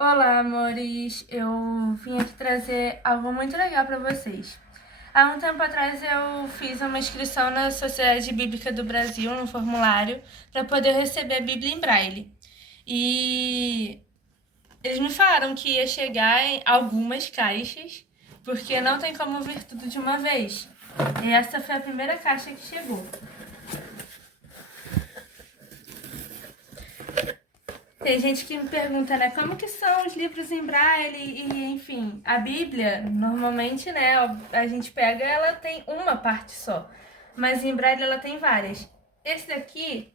Olá, amores! Eu vim aqui trazer algo muito legal para vocês. Há um tempo atrás eu fiz uma inscrição na Sociedade Bíblica do Brasil, no formulário, para poder receber a Bíblia em Braille. E eles me falaram que ia chegar em algumas caixas, porque não tem como vir tudo de uma vez. E essa foi a primeira caixa que chegou. Tem gente que me pergunta, né, como que são os livros em braille e, enfim, a Bíblia, normalmente, né, a gente pega, ela tem uma parte só, mas em braille ela tem várias. Esse daqui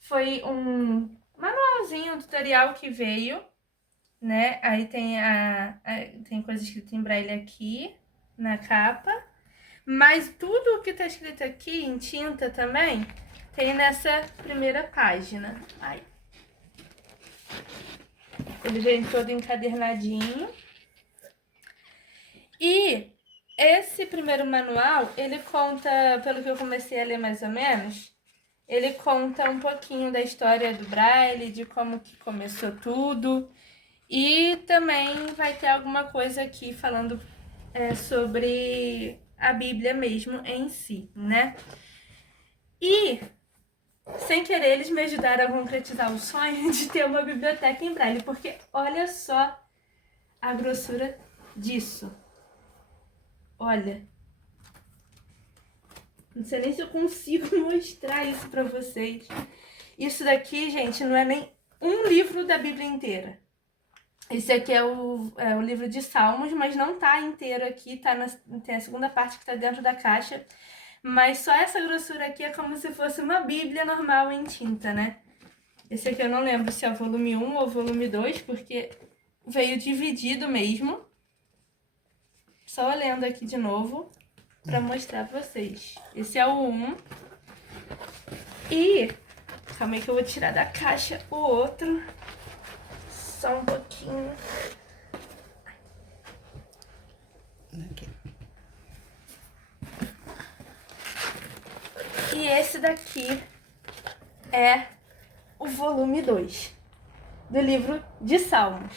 foi um manualzinho, um tutorial que veio, né, aí tem tem coisa escrita em braille aqui, na capa, mas tudo que tá escrito aqui, em tinta também, tem nessa primeira página. Ai. Ele vem todo encadernadinho. E esse primeiro manual, ele conta, pelo que eu comecei a ler mais ou menos, ele conta um pouquinho da história do Braille, de como que começou tudo. E também vai ter alguma coisa aqui falando sobre a Bíblia mesmo em si, né? E sem querer, eles me ajudaram a concretizar o sonho de ter uma biblioteca em braille, porque olha só a grossura disso. Olha, não sei nem se eu consigo mostrar isso pra vocês. Isso daqui, gente, não é nem um livro da Bíblia inteira. Esse aqui é o livro de Salmos, mas não tá inteiro aqui, tem a segunda parte que tá dentro da caixa. Mas só essa grossura aqui é como se fosse uma Bíblia normal em tinta, né? Esse aqui eu não lembro se é o volume 1 ou volume 2, porque veio dividido mesmo. Só olhando aqui de novo para mostrar pra vocês. Esse é o 1. E calma aí que eu vou tirar da caixa o outro. Só um pouquinho. E esse daqui é o volume 2 do livro de Salmos.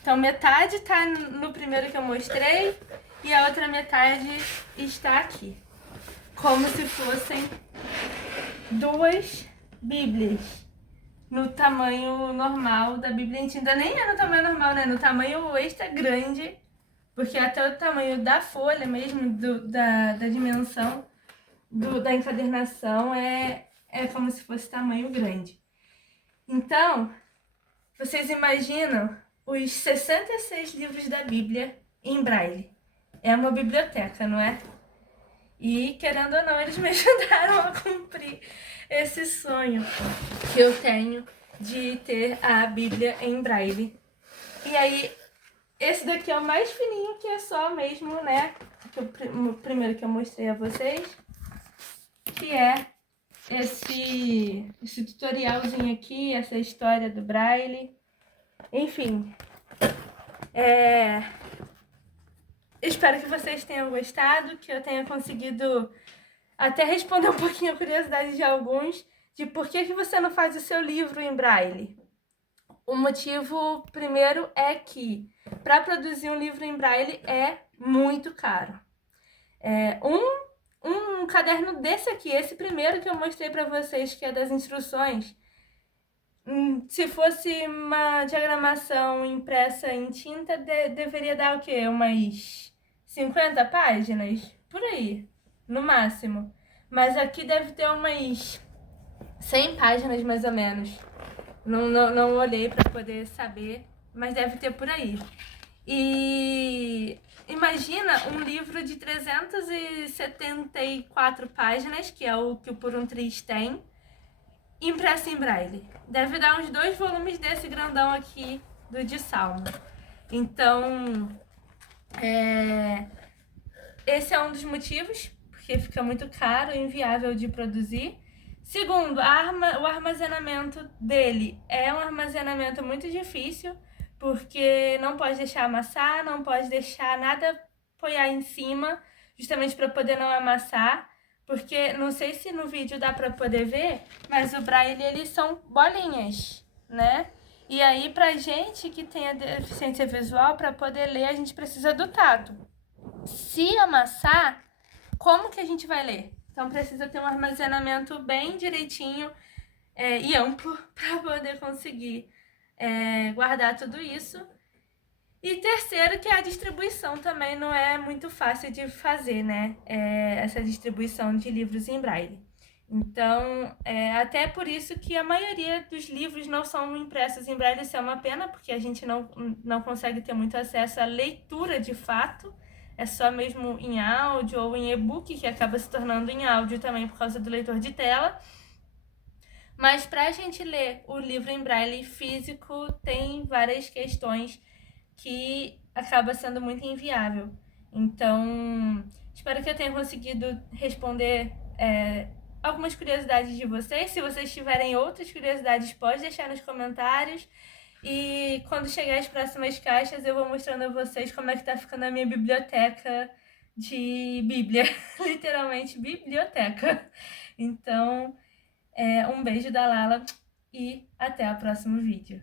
Então metade tá no primeiro que eu mostrei e a outra metade está aqui. Como se fossem duas Bíblias no tamanho normal da Bíblia em tinta. Nem é no tamanho normal, né? No tamanho extra grande, porque até o tamanho da folha mesmo, da dimensão da encadernação é como se fosse tamanho grande. Então, vocês imaginam os 66 livros da Bíblia em braille. É uma biblioteca, não é? E, querendo ou não, eles me ajudaram a cumprir esse sonho que eu tenho de ter a Bíblia em braille. E aí, esse daqui é o mais fininho, que é só mesmo, né? O primeiro que eu mostrei a vocês, que é esse tutorialzinho aqui, essa história do braille. Enfim, espero que vocês tenham gostado, que eu tenha conseguido até responder um pouquinho a curiosidade de alguns, de por que você não faz o seu livro em braille. O motivo primeiro é que para produzir um livro em braille é muito caro. Um caderno desse aqui, esse primeiro que eu mostrei para vocês, que é das instruções, se fosse uma diagramação impressa em tinta, deveria dar o quê? Umas 50 páginas? Por aí, no máximo. Mas aqui deve ter umas 100 páginas, mais ou menos. Não olhei para poder saber, mas deve ter por aí. E imagina um livro de 374 páginas, que é o que o Por um Triz tem, impresso em braille. Deve dar uns 2 volumes desse grandão aqui do de Salmo. Então, esse é um dos motivos, porque fica muito caro e inviável de produzir. Segundo, o armazenamento dele é um armazenamento muito difícil, porque não pode deixar amassar, não pode deixar nada apoiar em cima, justamente para poder não amassar, porque não sei se no vídeo dá para poder ver, mas o braille eles são bolinhas, né? E aí, pra gente que tem a deficiência visual, para poder ler, a gente precisa do tato. Se amassar, como que a gente vai ler? Então precisa ter um armazenamento bem direitinho e amplo para poder conseguir guardar tudo isso. E terceiro, que a distribuição também não é muito fácil de fazer, né? Essa distribuição de livros em braille. Então, até por isso que a maioria dos livros não são impressos em braille. Isso é uma pena, porque a gente não consegue ter muito acesso à leitura de fato. É só mesmo em áudio ou em e-book, que acaba se tornando em áudio também por causa do leitor de tela. Mas para a gente ler o livro em braille físico, tem várias questões que acaba sendo muito inviável. Então, espero que eu tenha conseguido responder algumas curiosidades de vocês. Se vocês tiverem outras curiosidades, pode deixar nos comentários. E quando chegar as próximas caixas, eu vou mostrando a vocês como é que tá ficando a minha biblioteca de Bíblia. Literalmente, biblioteca. Então, um beijo da Lala e até o próximo vídeo.